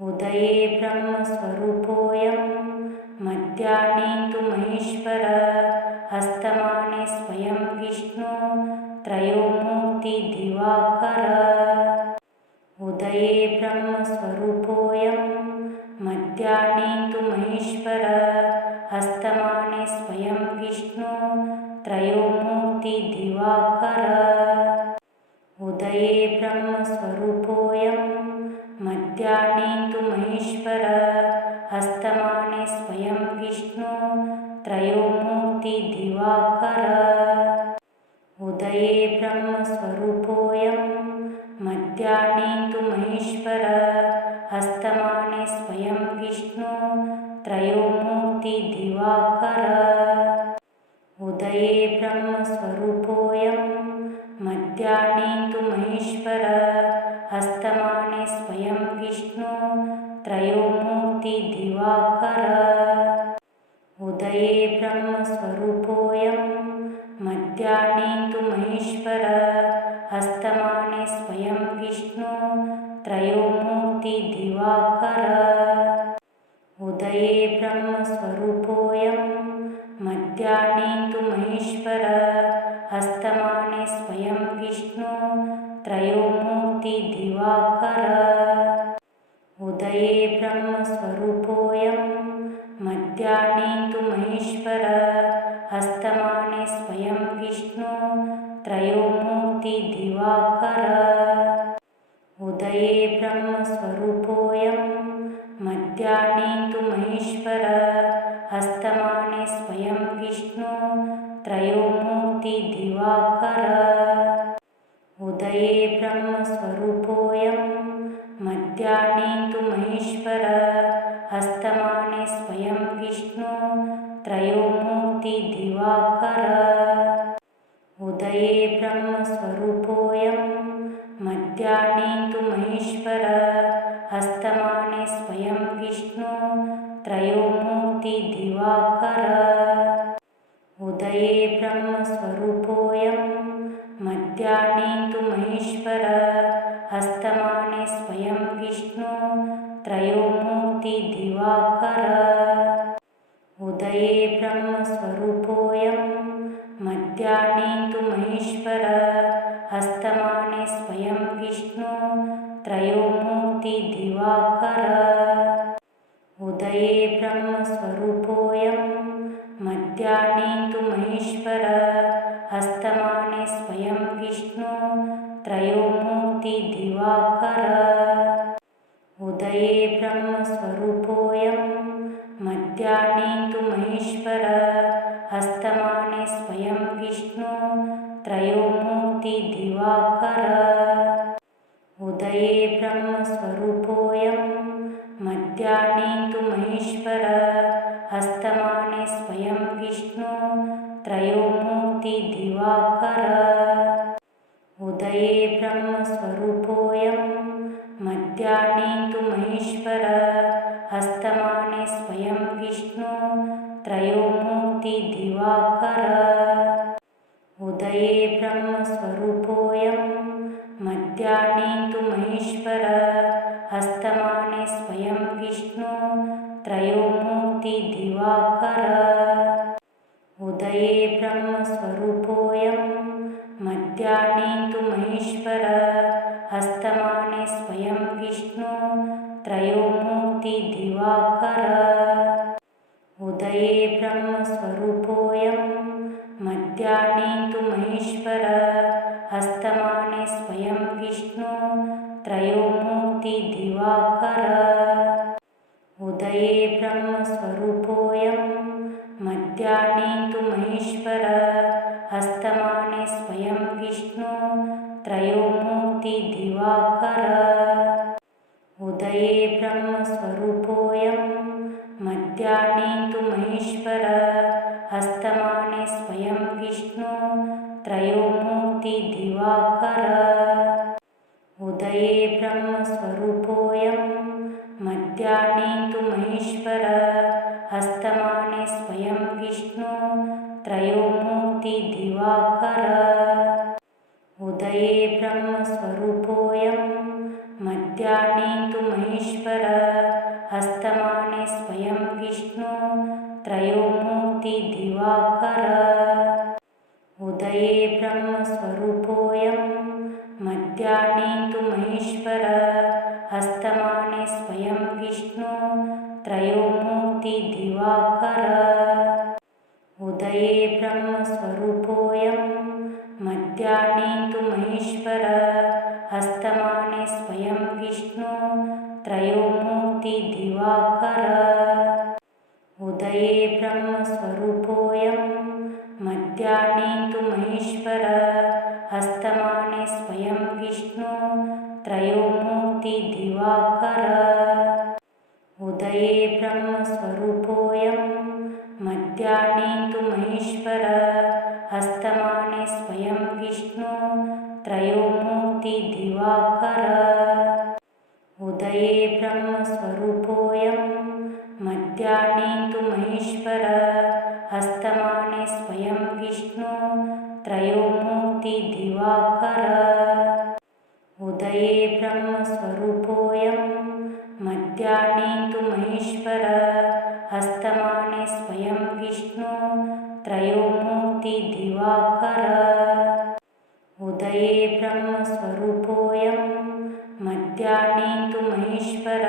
उदये ब्रह्मस्वरूपोऽयं मध्याह्ने तु महेश्वर हस्तमाने स्वयं विष्णु त्रयोमूर्ति दिवाकर। उदये ब्रह्मस्वरूपोऽयं मध्याह्ने तु महेश्वर हस्तमाने स्वयं विष्णु त्रयोमूर्ति दिवाकर। उदये ब्रह्मस्वरूपोऽयं मध्याह्ने तु महेश्वर हस्तमाने स्वयं विष्णु त्रयोमूर्ति दिवाकर। उदये ब्रह्मस्वरूपोऽयं मध्याह्ने तु महेश्वर हस्तमाने स्वयं विष्णु त्रयोमूर्ति दिवाकर। उदये ब्रह्मस्वरूपोऽयं मध्याह्ने तु महेश्वर हस्तमाने स्वयं विष्णु त्रयोमूर्ति दिवाकर। उदये ब्रह्मस्वरूपोऽयं मध्याह्ने तु महेश्वर हस्तमाने स्वयं विष्णु त्रयोमूर्ति दिवाकर। उदये ब्रह्मस्वरूपोऽयं मध्याह्ने तु महेश्वर हस्तमाने स्वयं विष्णु त्रयोमूर्ति दिवाकर। उदये ब्रह्मस्वरूपोऽयं मध्याह्ने तु महेश्वर हस्तमाने स्वयं विष्णु त्रयोमूर्ति दिवाकर। उदये ब्रह्मस्वरूपोऽयं मध्याह्ने तु महेश्वर हस्तमाने स्वयं विष्णु त्रयोमूर्ति दिवाकर। उदये ब्रह्मस्वरूपोऽयं मध्याह्ने तु महेश्वर हस्तमाने स्वयं विष्णु त्रयोमूर्ति दिवाकर। उदये ब्रह्मस्वरूपोऽयं मध्याह्ने तु महेश्वर हस्तमाने स्वयं विष्णु त्रयोमूर्ति दिवाकर। उदये ब्रह्मस्वरूपोऽयं मध्याह्ने तु महेश्वर हस्तमाने स्वयं विष्णु त्रयोमूर्ति दिवाकर। उदये ब्रह्मस्वरूपोऽयं मध्याह्ने तु महेश्वर हस्तमाने स्वयं विष्णु त्रयोमूर्ति दिवाकर। उदये ब्रह्मस्वरूपोऽयं मध्याह्ने तु महेश्वर हस्तमाने स्वयं विष्णु त्रयोमूर्ति दिवाकर। उदये ब्रह्मस्वरूपोऽयं मध्याह्ने तु महेश्वर हस्तमाने स्वयं विष्णु त्रयोमूर्ति दिवाकर। उदये ब्रह्मस्वरूपोऽयं मध्याह्ने तु महेश्वर हस्तमाने स्वयं विष्णु त्रयोमूर्ति दिवाकर। उदये ब्रह्मस्वरूपोऽयं मध्याह्ने तु महेश्वर हस्तमाने स्वयं विष्णु त्रयोमूर्ति दिवाकर। उदये ब्रह्मस्वरूपोऽयं मध्याह्ने तु महेश्वर हस्तमाने स्वयं विष्णु त्रयोमूर्ति दिवाकर। उदये ब्रह्मस्वरूपोऽयं मध्याह्ने तु महेश्वर हस्तमाने स्वयं विष्णु त्रयोमूर्ति दिवाकर। उदये ब्रह्मस्वरूपोऽयं मध्याह्ने तु महेश्वर हस्तमाने स्वयं विष्णु त्रयोमूर्ति दिवाकर। उदये ब्रह्मस्वरूपोऽयं मध्याह्ने तु महेश्वर हस्तमाने स्वयं विष्णु त्रयोमूर्ति दिवाकर। उदये ब्रह्मस्वरूपोऽयं मध्याह्ने तु महेश्वर हस्तमाने स्वयं विष्णु त्रयोमूर्ति दिवाकर। उदये ब्रह्मस्वरूपोऽयं मध्याह्ने तु महेश्वर हस्तमाने स्वयं विष्णु त्रयोमूर्ति दिवाकर। उदये ब्रह्मस्वरूपोऽयं मध्याह्ने तु महेश्वर हस्तमाने स्वयं विष्णु त्रयो मूर्ति दिवाकर उदये ब्रह्मस्वरूपोऽयं मध्याह्ने तु महेश्वर हस्तमाने स्वयं विष्णु त्रयो मूर्ति दिवाकर उदये ब्रह्मस्वरूपोऽयं मध्याह्ने तु महेश्वर हस्तमाने स्वयं विष्णु त्रयो मूर्ति दिवाकर उदये ब्रह्मस्वरूपोऽयं मध्याह्ने तु महेश्वर हस्तमाने स्वयं विष्णु त्रयो मूर्ति दिवाकर उदये ब्रह्मस्वरूपोऽयं मध्याह्ने तु महेश्वर हस्तमाने स्वयं विष्णु त्रयो मूर्ति दिवाकर उदये ब्रह्मस्वरूपोऽयं मध्याह्ने तु महेश्वर हस्तमाने स्वयं विष्णु त्रयो मूर्ति दिवाकर उदये ब्रह्मस्वरूपोऽयं मध्याह्ने तु महेश्वर हस्तमाने स्वयं विष्णु त्रयो मूर्ति दिवाकर उदये ब्रह्मस्वरूपोऽयं मध्याह्ने तु महेश्वर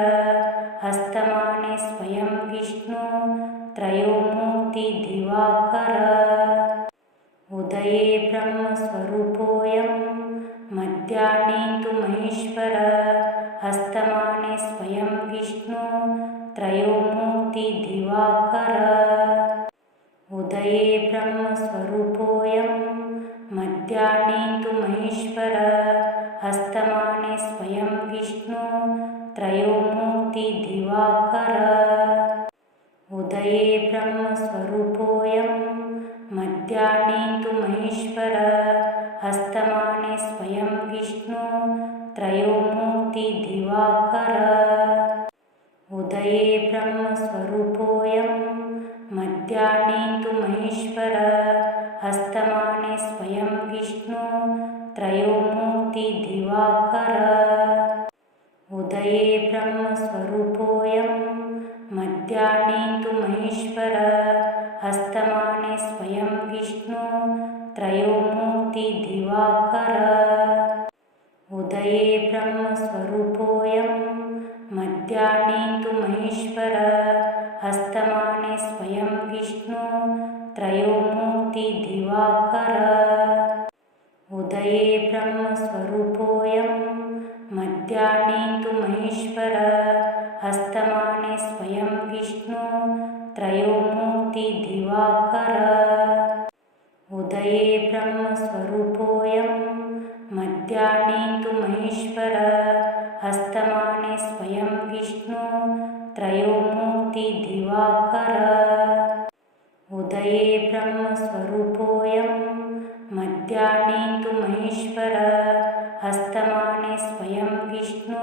हस्तमाने स्वयं विष्णु त्रयो मूर्ति दिवाकर उदये ब्रह्मस्वरूपोऽयं मध्याह्ने तु महेश्वर हस्तमाने स्वयं विष्णु त्रयो मूर्ति दिवाकर उदये ब्रह्मस्वरूपोऽयं मध्याह्ने तु महेश्वर हस्तमाने स्वयं विष्णु त्रयो मूर्ति दिवाकर उदये ब्रह्मस्वरूपोऽयं मध्याह्ने तु महेश्वर हस्तमाने स्वयं विष्णु त्रयो मूर्ति दिवाकर उदये ब्रह्मस्वरूपोऽयं मध्याह्ने तु महेश्वर हस्तमाने स्वयं विष्णु त्रयो मूर्ति दिवाकर उदये ब्रह्मस्वरूपोऽयं मध्याह्ने तु महेश्वर हस्तमाने स्वयं विष्णु त्रयो मूर्ति दिवाकर उदये ब्रह्मस्वरूपोऽयं मध्याह्ने तु महेश्वर हस्तमाने स्वयं विष्णु त्रयो मूर्ति दिवाकर उदये ब्रह्मस्वरूपोऽयं मध्याह्ने तु महेश्वर हस्तमाने स्वयं विष्णु त्रयो मूर्ति दिवाकर उदये ब्रह्मस्वरूपोऽयं मध्याह्ने तु महेश्वर हस्तमाने स्वयं विष्णु त्रयो मूर्ति दिवाकर उदये ब्रह्मस्वरूपोऽयं मध्याह्ने तु महेश्वर हस्तमाने स्वयं विष्णु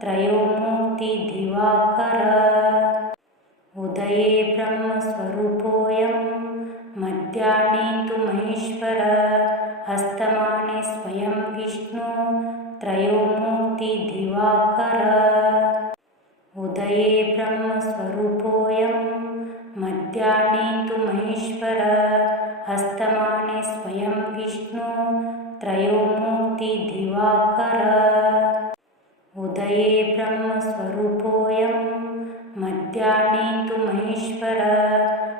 त्रयो मूर्ति दिवाकर उदये ब्रह्मस्वरूपोऽयं मध्याह्ने तु महेश्वर हस्तमाने स्वयं विष्णु त्रयो मूर्ति दिवाकर उदये ब्रह्मस्वरूपोऽयं मध्याह्ने तु महेश्वर हस्तमाने स्वयं विष्णु त्रयो मूर्ति दिवाकर उदये ब्रह्मस्वरूपोऽयं मध्याह्ने तु महेश्वर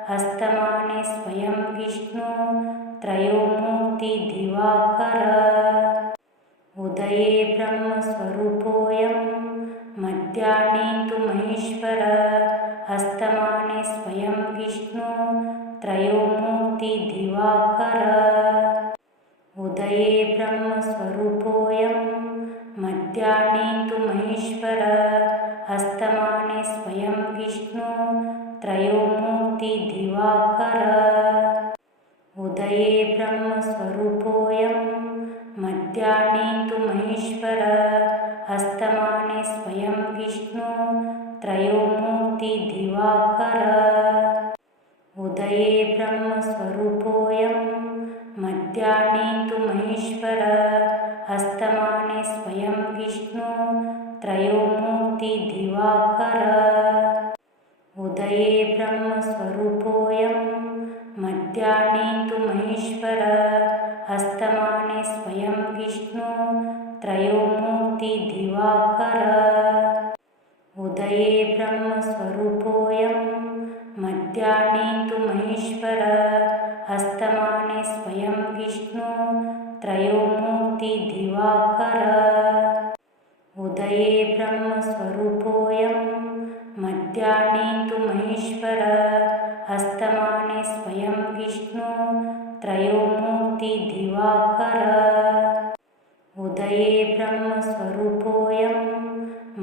हस्तमाने स्वयं विष्णु त्रयो मूर्ति दिवाकर उदये ब्रह्मस्वरूपोऽयं मध्याह्ने तु महेश्वर हस्तमाने स्वयं विष्णु त्रयो मूर्ति दिवाकर उदये ब्रह्मस्वरूपोऽयं मध्याह्ने तु महेश्वर हस्तमाने स्वयं विष्णु त्रयो मूर्ति दिवाकर उदये ब्रह्मस्वरूपोऽयं मध्याह्ने तु महेश्वर हस्तमाने स्वयं विष्णु त्रयो मूर्ति दिवाकर उदये ब्रह्मस्वरूपोऽयं मध्याह्ने तु महेश्वर हस्तमाने स्वयं विष्णु त्रयो मूर्ति दिवाकर उदये ब्रह्मस्वरूपोऽयं मध्याह्ने तु महेश्वर अस्तमाने स्वयं विष्णु त्रयोमूर्ति दिवाकर उदये ब्रह्मस्वरूपोऽयं मध्याह्ने तु महेश्वर अस्तमाने स्वयं विष्णु त्रयोमूर्ति दिवाकर उदये ब्रह्मस्वरूपोऽयं मध्याह्ने तु महेश्वर अस्तमाने स्वयं विष्णु त्रयोमूर्ति दिवाकर उदये ब्रह्मस्वरूपोऽयं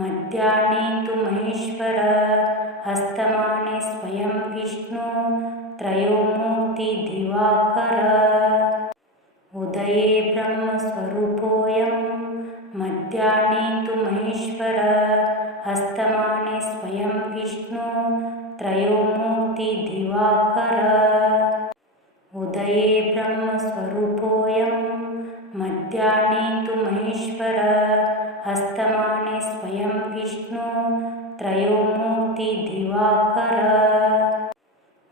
मध्याह्ने तु महेश्वर अस्तमाने स्वयं विष्णु त्रयोमूर्ति दिवाकर उदये ब्रह्मस्वरूपोऽयं मध्याह्ने तु महेश्वर अस्तमाने स्वयं विष्णु त्रयोमूर्ति दिवाकर उदये ब्रह्मस्वरूपोऽयं मध्याह्ने तु महेश्वर अस्तमाने स्वयं विष्णु त्रयोमूर्ति दिवाकर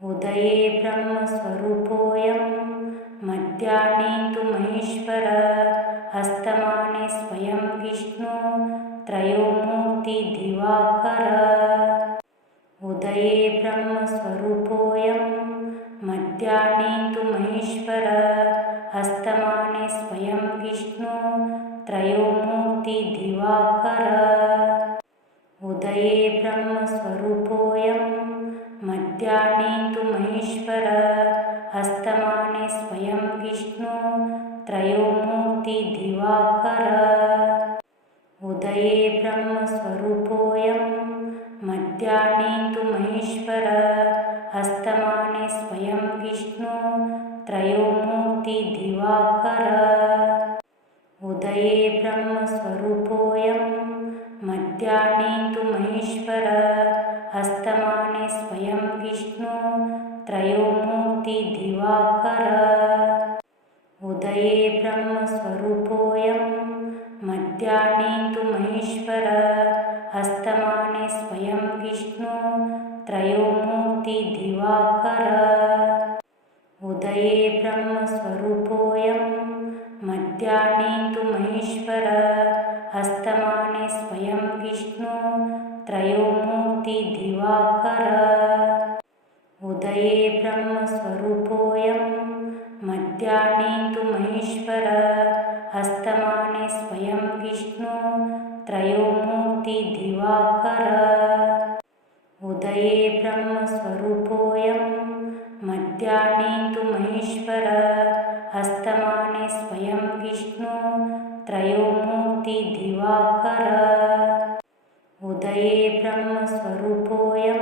उदये ब्रह्मस्वरूपोऽयं मध्याह्ने तु महेश्वर अस्तमाने स्वयं विष्णु त्रयोमूर्ति दिवाकर उदये ब्रह्मस्वरूपोऽयं मध्याह्ने तु महेश्वर अस्तमाने स्वयं विष्णु त्रयोमूर्ति दिवाकर उदये ब्रह्मस्वरूपोऽयं मध्याह्ने तु महेश्वर अस्तमाने स्वयं विष्णु त्रयोमूर्ति दिवाकर उदये ब्रह्मस्वरूपोऽयं मध्याह्ने तु महेश्वर अस्तमाने स्वयं विष्णु त्रयोमूर्ति दिवाकर उदये ब्रह्मस्वरूपोऽयं मध्याह्ने तु महेश्वर अस्तमाने स्वयं विष्णु त्रयोमूर्ति दिवाकर उदये ब्रह्मस्वरूपोऽयं मध्याह्ने तु महेश्वर अस्तमाने स्वयं विष्णु त्रयोमूर्ति दिवाकर उदये ब्रह्मस्वरूपोऽयं मध्याह्ने तु महेश्वर अस्तमाने स्वयं विष्णु त्रयोमूर्ति दिवाकर उदये ब्रह्मस्वरूपोऽयं मध्याह्ने तु महेश्वर अस्तमाने स्वयं विष्णु त्रयोमूर्ति दिवाकर उदये ब्रह्मस्वरूपोऽयं मध्याह्ने तु महेश्वर अस्तमाने स्वयं विष्णु त्रयोमूर्ति दिवाकर उदये ब्रह्मस्वरूपोऽयं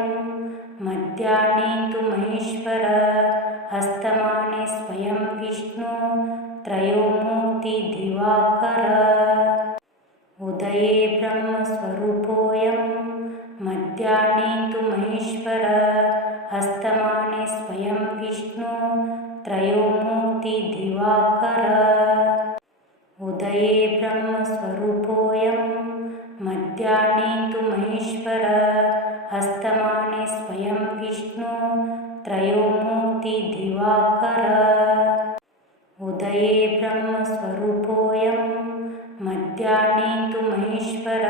मध्याह्ने तु महेश्वर अस्तमाने स्वयं विष्णु त्रयोमूर्ति दिवाकर उदये ब्रह्मस्वरूपोऽयं मध्याह्ने तु महेश्वर अस्तमाने स्वयं विष्णु त्रयोमूर्ति दिवाकर उदये ब्रह्मस्वरूपोऽयं मध्याह्ने तु महेश्वर अस्तमाने स्वयं विष्णु त्रयोमूर्ति दिवाकर उदये ब्रह्मस्वरूपोऽयं मध्याह्ने तु महेश्वर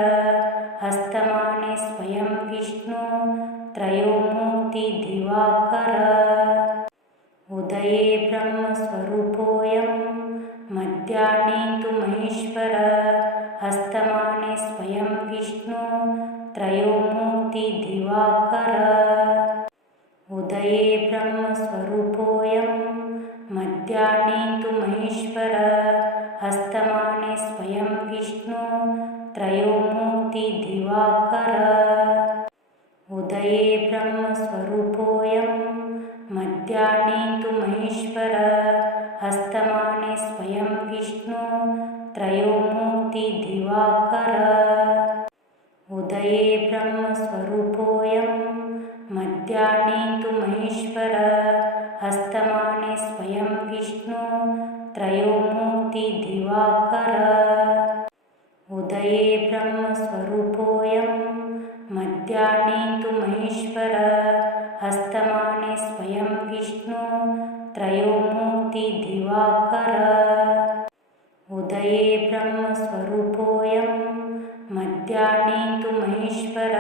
अस्तमाने स्वयं विष्णु त्रयोमूर्ति दिवाकर उदये ब्रह्मस्वरूपोऽयं मध्याह्ने तु महेश्वर अस्तमाने स्वयं विष्णु त्रयोमूर्ति दिवाकर उदये ब्रह्मस्वरूपोऽयं मध्याह्ने तु महेश्वर अस्तमाने स्वयं विष्णु त्रयोमूर्ति दिवाकर उदये ब्रह्मस्वरूपोऽयं मध्याह्ने तु महेश्वर अस्तमाने स्वयं विष्णु त्रयोमूर्ति दिवाकर उदये ब्रह्मस्वरूपोऽयं मध्याह्ने तु महेश्वर अस्तमाने स्वयं विष्णु त्रयोमूर्ति दिवाकर उदये ब्रह्मस्वरूपोऽयं मध्याह्ने तु महेश्वर हस्तमाने स्वयं विष्णु त्रयोमूर्ति दिवाकर उदये ब्रह्मस्वरूपोऽयं मध्याह्ने तु महेश्वर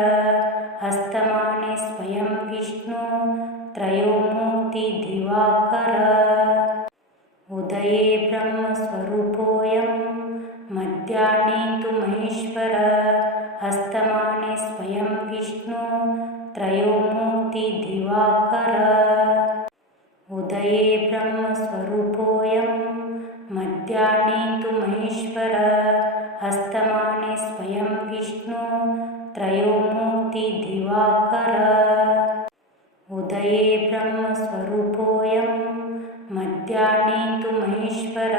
हस्तमाने स्वयं विष्णु त्रयोमूर्ति दिवाकर उदये ब्रह्मस्वरूपोऽयं मध्याह्ने तु महेश्वर हस्तमाने स्वयं विष्णु त्रयोमूर्ति दिवाकर उदये ब्रह्मस्वरूपोऽयं मध्याह्ने तु महेश्वर हस्तमाने स्वयं विष्णु त्रयोमूर्ति दिवाकर उदये ब्रह्मस्वरूपोऽयं मध्याह्ने तु महेश्वर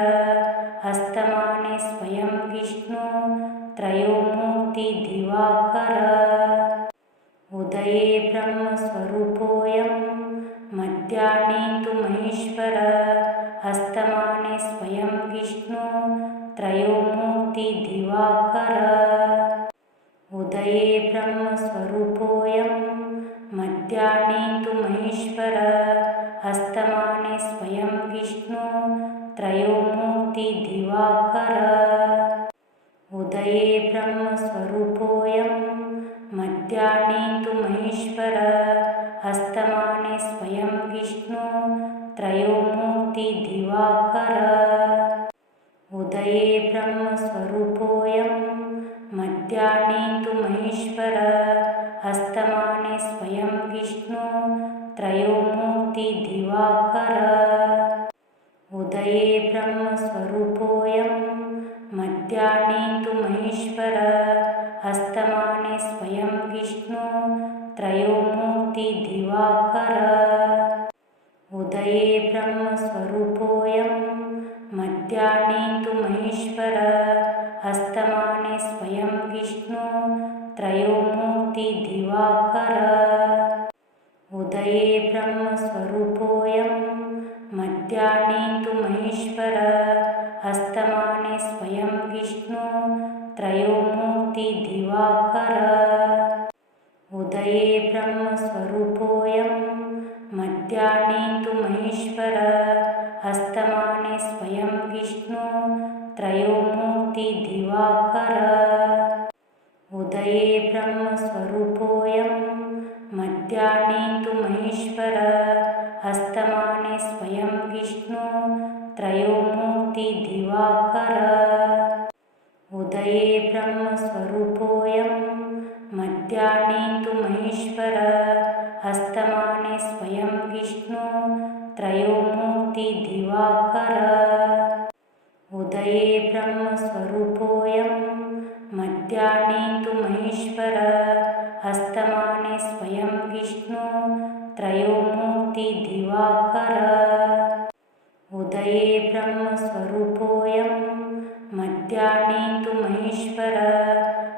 हस्तमाने स्वयं विष्णु त्रयोमूर्ति दिवाकर उदये ब्रह्मस्वरूपोऽयं मध्याह्ने तु महेश्वर हस्तमाने स्वयं विष्णु त्रयोमूर्ति दिवाकर उदये ब्रह्मस्वरूपोऽयं मध्याह्ने तु महेश्वर हस्तमाने स्वयं विष्णु त्रयोमूर्ति दिवाकर उदये ब्रह्मस्वरूपोऽयं मध्याह्ने तु महेश्वर हस्तमाने स्वयं विष्णु त्रयोमूर्ति दिवाकर उदये ब्रह्मस्वरूपोऽयं मध्याह्ने तु महेश्वर हस्तमाने स्वयं विष्णु त्रयोमूर्ति दिवाकर उदये ब्रह्मस्वरूपोऽयं मध्याह्ने तु महेश्वर हस्तमाने स्वयं विष्णु त्रयोमूर्ति दिवाकर उदये ब्रह्मस्वरूपोऽयं मध्याह्ने तु महेश्वर हस्तमाने स्वयं विष्णु त्रयोमूर्ति दिवाकर उदये ब्रह्मस्वरूपोऽयं मध्याह्ने तु महेश्वर हस्तमाने स्वयं विष्णु त्रयोमूर्ति दिवाकर उदये ब्रह्मस्वरूपोऽयं मध्याह्ने तु महेश्वर हस्तमाने स्वयं विष्णु त्रयोमूर्ति दिवाकर उदये ब्रह्मस्वरूपोऽयं मध्याह्ने तु महेश्वर हस्तमाने स्वयं विष्णु त्रयोमूर्ति दिवाकर उदये ब्रह्मस्वरूपोऽयं मध्याह्ने तु महेश्वर हस्तमाने स्वयं विष्णु त्रयोमूर्ति दिवाकर उदये ब्रह्मस्वरूपोऽयं मध्याह्ने तु महेश्वर हस्तमाने स्वयं विष्णु त्रयोमूर्ति दिवाकर उदये ब्रह्मस्वरूपोऽयं मध्याह्ने तु महेश्वर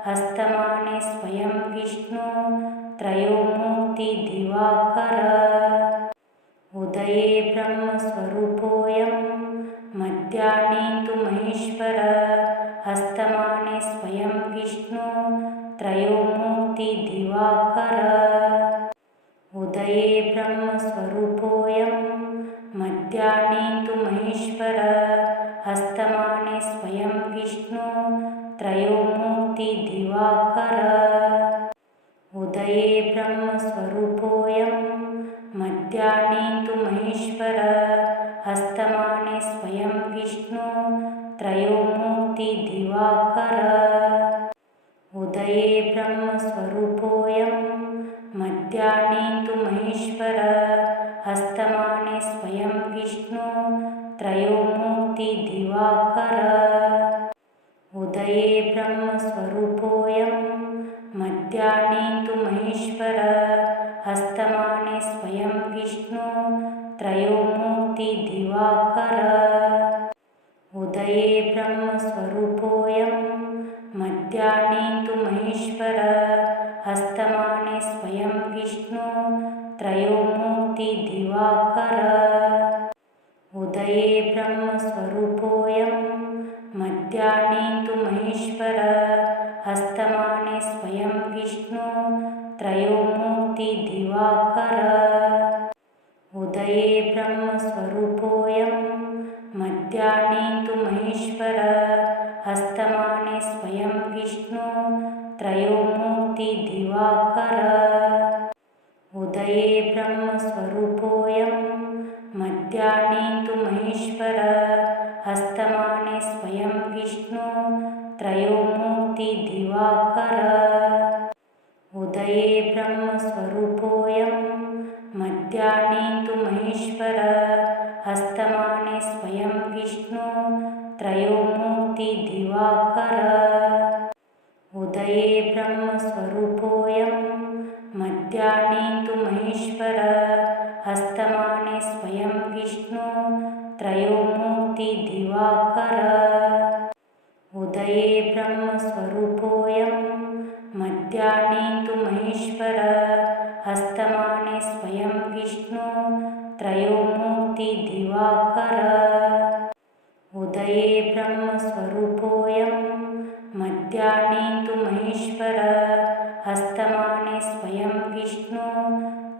हस्तमाने स्वयं विष्णु त्रयोमूर्ति दिवाकर उदये ब्रह्मस्वरूपोऽयं मध्याह्ने तु महेश्वर हस्तमाने स्वयं विष्णु त्रयोमूर्ति दिवाकर उदये ब्रह्मस्वरूपोऽयं मध्याह्ने तु महेश्वर हस्तमाने स्वयं विष्णु त्रयोमूर्ति दिवाकर उदये ब्रह्मस्वरूपोऽयं मध्याह्ने तु महेश्वर हस्तमाने स्वयं विष्णु त्रयोमूर्ति दिवाकर उदये ब्रह्मस्वरूपोऽयं मध्याह्ने तु महेश्वर हस्तमाने स्वयं विष्णु त्रयोमूर्ति दिवाकर उदये ब्रह्मस्वरूपोऽयं मध्याह्ने तु महेश्वर हस्तमाने स्वयं विष्णु त्रयोमूर्ति दिवाकर उदये ब्रह्मस्वरूपोऽयं मध्याह्ने तु महेश्वर हस्तमाने स्वयं विष्णु त्रयोमूर्ति दिवाकर उदये ब्रह्मस्वरूपोऽयं मध्याह्ने तु महेश्वर हस्तमाने स्वयं विष्णु त्रयोमूर्ति दिवाकर उदये ब्रह्मस्वरूपोऽयं मध्याह्ने तु महेश्वर हस्तमाने स्वयं विष्णु त्रयोमूर्तिदिवाकर उदये ब्रह्मस्वरूपोऽयं मध्याह्ने तु महेश्वर हस्तमाने स्वयं विष्णु त्रयोमूर्तिदिवाकर उदये ब्रह्मस्वरूपोऽयं मध्याह्ने तु महेश्वर हस्तमाने स्वयं विष्णु त्रयोमूर्तिदिवाकर उदये ब्रह्मस्वरूपोऽयं मध्याह्ने तु महेश्वर हस्तमाने स्वयं विष्णु त्रयोमूर्तिदिवाकर उदये ब्रह्मस्वरूपोऽयं मध्याह्ने तु महेश्वर हस्तमाने स्वयं विष्णु त्रयोमूर्तिदिवाकर उदये ब्रह्मस्वरूपोऽयं मध्याह्ने तु महेश्वर हस्तमाने स्वयं विष्णु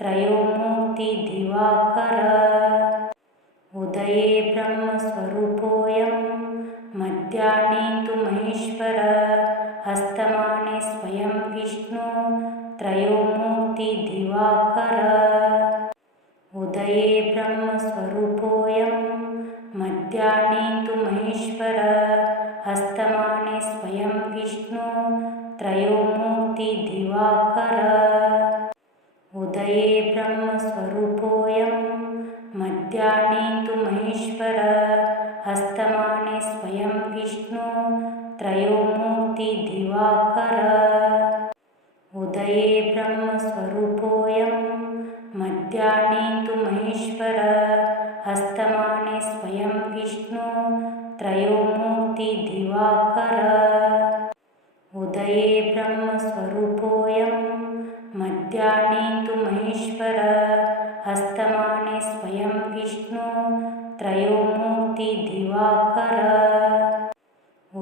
त्रयोमूर्तिदिवाकर उदये ब्रह्मस्वरूपोऽयं मध्याह्ने तु महेश्वर हस्तमाने स्वयं विष्णु त्रयोमूर्तिदिवाकर उदये ब्रह्मस्वरूपोऽयं मध्याह्ने तु महेश्वर हस्तमाने स्वयं विष्णु त्रयोमूर्तिदिवाकर उदये ब्रह्मस्वरूपोऽयं मध्याह्ने तु महेश्वर हस्तमाने स्वयं विष्णु त्रयोमूर्तिदिवाकर उदये ब्रह्मस्वरूपोऽयं मध्याह्ने तु महेश्वर हस्तमाने स्वयं विष्णु त्रयोमूर्तिदिवाकर उदये ब्रह्मस्वरूपोऽयं मध्याह्ने तु महेश्वर हस्तमाने स्वयं विष्णु त्रयोमूर्तिदिवाकर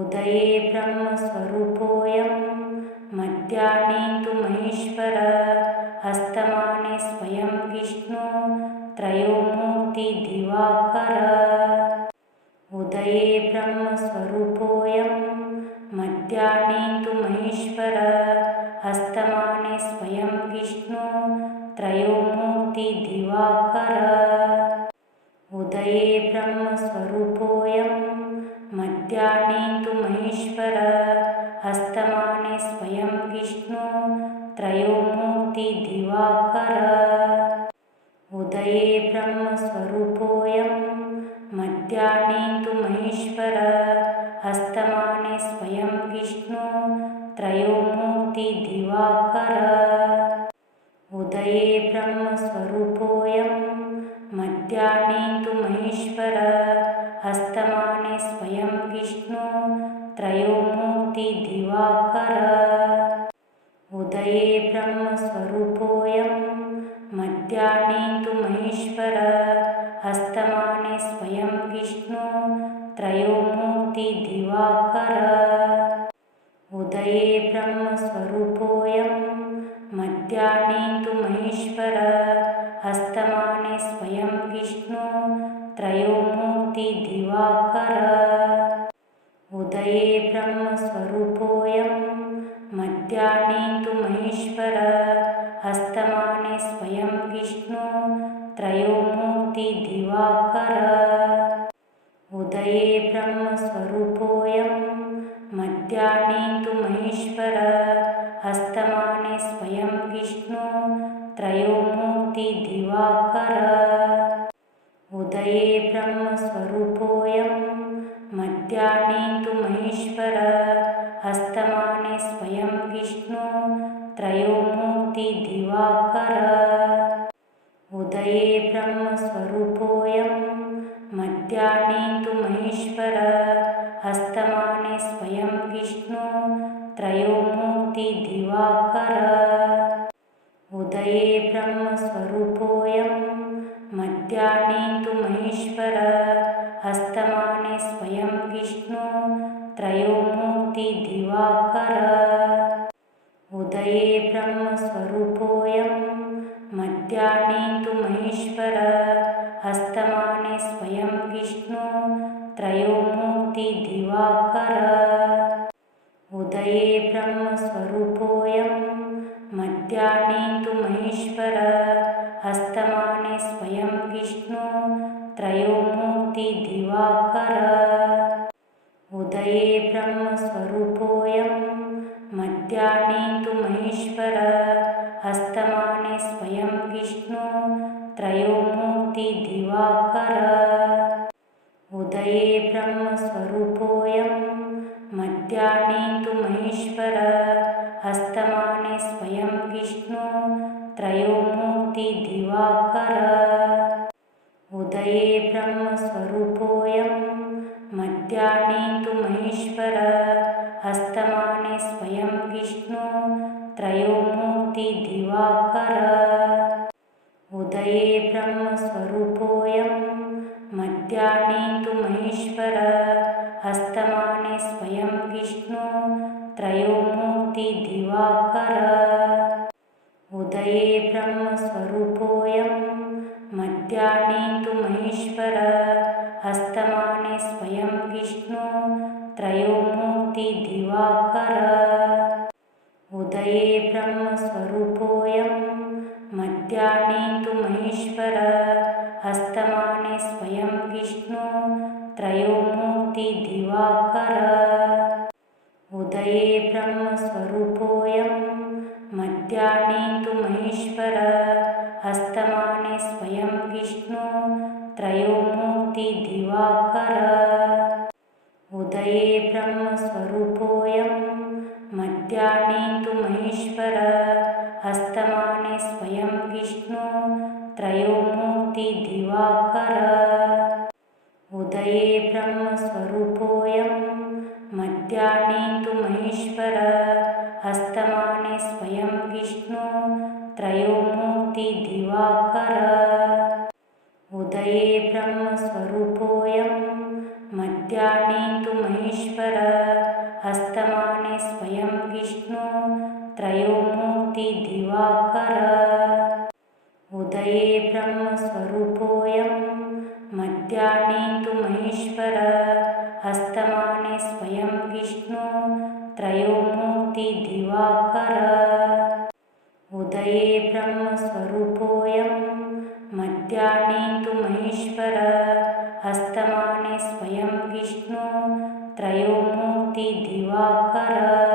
उदये ब्रह्मस्वरूपोऽयं मध्याह्ने तु महेश्वर हस्तमाने स्वयं विष्णु त्रयोमूर्तिदिवाकर उदये ब्रह्मस्वरूपोऽयं मध्याह्ने तु महेश्वर हस्तमाने स्वयं विष्णु त्रयोमूर्तिदिवाकर उदये ब्रह्मस्वरूपोऽयं मध्याह्ने तु महेश्वर हस्तमाने स्वयं विष्णु त्रयोमूर्तिदिवाकर उदये ब्रह्मस्वरूपोऽयं मध्याह्ने तु महेश्वर हस्तमाने स्वयं विष्णु त्रयोमूर्तिदिवाकर उदये ब्रह्मस्वरूपोऽयं मध्याह्ने तु महेश्वर हस्तमाने स्वयं विष्णु त्रयोमूर्तिदिवाकर उदये ब्रह्मस्वरूपोऽयं मध्याह्ने तु महेश्वर हस्तमाने स्वयं विष्णु त्रयोमूर्तिदिवाकर उदये ब्रह्मस्वरूपोऽयं मध्याह्ने तु महेश्वर हस्तमाने स्वयं विष्णु त्रयोमूर्तिदिवाकर उदये ब्रह्मस्वरूपोऽयं मध्याह्ने तु महेश्वर हस्तमाने स्वयं विष्णु त्रयोमूर्तिदिवाकर उदये ब्रह्मस्वरूपोऽयं मध्याह्ने तु महेश्वर हस्तमाने स्वयं विष्णु त्रयोमूर्तिदिवाकर उदये ब्रह्मस्वरूपोऽयं मध्याह्ने तु महेश्वर हस्तमाने स्वयं विष्णु त्रयोमूर्तिदिवाकर उदये ब्रह्मस्वरूपोऽयं मध्याह्ने तु महेश्वर हस्तमाने स्वयं विष्णु त्रयोमूर्तिदिवाकर उदये ब्रह्मस्वरूपोऽयं मध्याह्ने तु महेश्वर हस्तमाने स्वयं विष्णु त्रयोमूर्तिदिवाकर उदये ब्रह्मस्वरूपोऽयं मध्याह्ने तु महेश्वर हस्तमाने स्वयं विष्णु त्रयोमूर्ति दिवाकर उदये ब्रह्मस्वरूपोऽयं मध्याह्ने तु महेश्वर हस्तमाने स्वयं विष्णु त्रयोमूर्ति दिवाकर उदये ब्रह्मस्वरूपोऽयं मध्याह्ने तु महेश्वर हस्तमाने स्वयं विष्णु त्रयोमूर्ति दिवाकर उदये ब्रह्मस्वरूपोऽयं मध्याह्ने तु महेश्वर हस्तमाने स्वयं विष्णु त्रयोमूर्ति दिवाकर उदये ब्रह्मस्वरूपोऽयं मध्याह्ने तु महेश्वर हस्तमाने स्वयं विष्णु त्रयोमूर्ति दिवाकर उदये ब्रह्मस्वरूपोऽयं मध्याह्ने तु महेश्वर हस्तमाने स्वयं विष्णु त्रयोमूर्ति दिवाकर उदये ब्रह्मस्वरूपोऽयं मध्याह्ने तु महेश्वर हस्तमाने स्वयं विष्णु त्रयोमूर्ति दिवाकर उदये ब्रह्मस्वरूपोऽयं मध्याह्ने तु महेश्वर हस्तमाने स्वयं विष्णु त्रयोमूर्ति दिवाकर उदये ब्रह्मस्वरूपोऽयं मध्याह्ने तु महेश्वर हस्तमाने स्वयं विष्णु त्रयोमूर्ति दिवाकर उदये ब्रह्मस्वरूपोऽयं मध्याह्ने तु महेश्वर हस्तमाने स्वयं विष्णु त्रयोमूर्ति दिवाकर उदये ब्रह्मस्वरूपोऽयं मध्याह्ने तु महेश्वर हस्तमाने स्वयं विष्णु त्रयोमूर्ति दिवाकर उदये ब्रह्मस्वरूपोऽयं मध्याह्ने तु महेश्वर हस्तमाने स्वयं विष्णु त्रयोमूर्ति दिवाकर उदये ब्रह्मस्वरूपोऽयं मध्याह्ने तु महेश्वर हस्तमाने स्वयं विष्णु त्रयोमूर्ति दिवाकर उदये ब्रह्मस्वरूपोऽयं मध्याह्ने तु महेश्वर हस्तमाने स्वयं विष्णु त्रयोमूर्ति दिवाकर